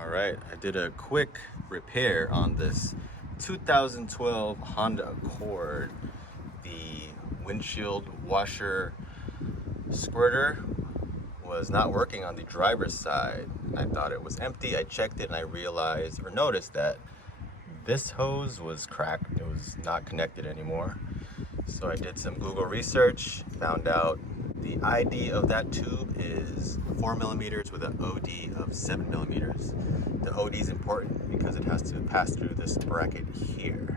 All right, I did a quick repair on this 2012 Honda Accord. The windshield washer squirter was not working on the driver's side. I thought it was empty. I checked it and I realized or noticed that this hose was cracked. It was not connected anymore. So I did some Google research, found out the ID of that tube is 4 millimeters with an OD of 7 millimeters. The OD is important because it has to pass through this bracket here.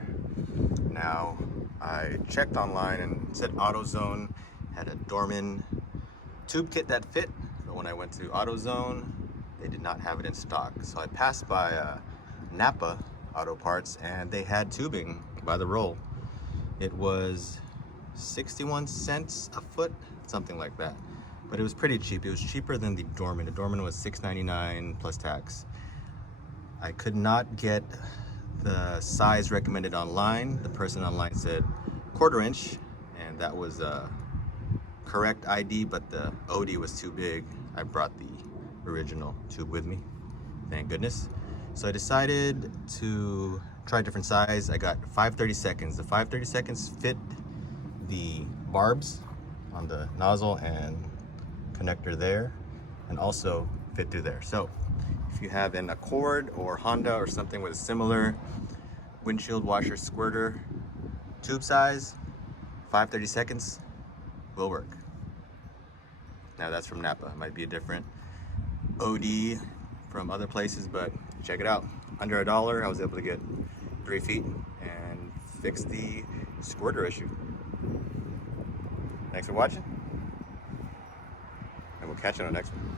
Now, I checked online and it said AutoZone had a Dorman tube kit that fit, but when I went to AutoZone, they did not have it in stock. So I passed by Napa Auto Parts and they had tubing by the roll. It was 61 cents a foot, something like that. But it was pretty cheap. It was cheaper than the Dorman. The Dorman was $6.99 plus tax. I could not get the size recommended online. The person online said 1/4 inch, and that was a correct ID, but the OD was too big. I brought the original tube with me, thank goodness. So I decided to try a different size. I got 5/32. The 5/32 fit the barbs on the nozzle and connector there, and also fit through there. So if you have an Accord or Honda or something with a similar windshield washer squirter tube size, 5/32 will work. Now that's from Napa. It might be a different OD from other places, but check it out. Under $1, I was able to get 3 feet and fix the squirter issue. Thanks for watching, and we'll catch you on the next one.